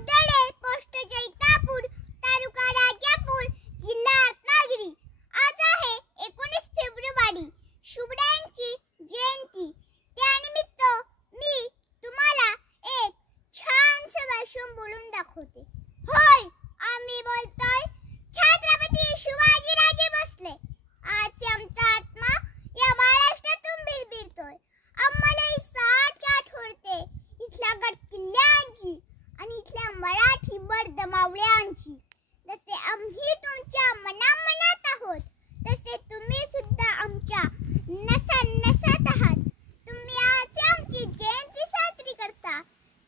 Dade, post Jaitapur, तालुका राजापूर, जिल्हा रत्नागिरी। आज आहे 19 फेब्रुवारी, शुभ्रांची जयंती। त्यानिमित्त मी तुम्हाला एक छानसं भाषण बोलून दाखवते। होय, आम्ही बोलतोय छत्रपती शिवाजीराजे भोसले। आज आमचा आत्मा या महाराष्ट्रातून बिलबिलतोय। आम्हाला ही साठ आठवते इथल्या गड किल्ल्यांची आणि इथल्या मराठी बर्द मावळ्यांची। जसे आम्ही तुमच्या मनामनात आहोत, तसे तुम्ही सुद्धा आमच्या नसात आहात। तुम्ही आज आमची जयंती साजरी करता,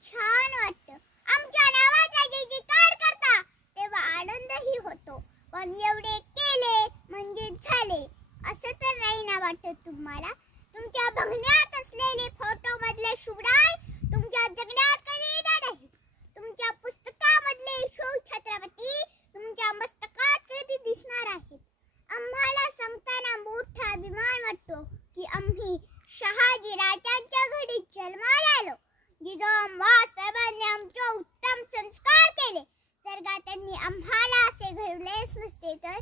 छान वाटतं। आमच्या नावाचा जय जयकार करता तेव्हा आनंदही होतो। पण एवढे केले म्हणजे झाले असं तर नाही ना वाटत तुम्हाला? तुमच्या बघण्यात असलेले फोटो मधले शुभ्राय तुमच्या जगण्यात कधी येणार नाही। तुमच्या पुस्तकामधले शिव छत्रपती तुमच्या मस्तकात कधी दिसणार आहेत। आम्हाला सांगताना मोठा अभिमान वाटतो की आम्ही शहाजी राजांच्या घरी जन्माला आलो, जिजाऊ साहेबांनी आमचे उत्तम संस्कार केले। स्वर्गात त्यांनी आम्हाला असे घडवलेच नसते तर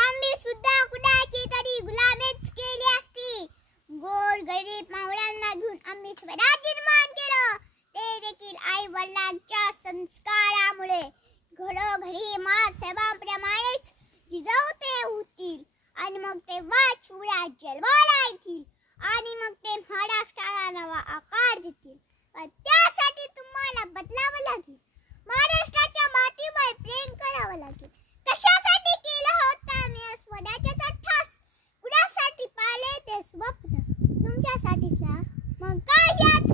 आम्ही सुद्धा कुणाची तरी गुलामीच केली असती। गोर गरीब मावळ्यांना घेऊन आम्ही स्वराज्य निर्माण केलं, ते देखील आई वडिलांच्या संस्कारामुळे। घडोघडी साहेबांप्रमाणेच जिजाऊ ते होतील आणि मग ते शिवराज जन्माला येतील आणि मग ते महाराष्ट्राला नवा आकार देतील। पण त्यासाठी तुम्हाला बदलावं लागेल, महाराष्ट्राच्या मातीवर प्रेम करावं लागेल। कशासाठी केलं होतं आम्ही स्वराज्याचा ठास? कुणासाठी पाहिले ते स्वप्न? तुमच्यासाठीच ना? मग काय याच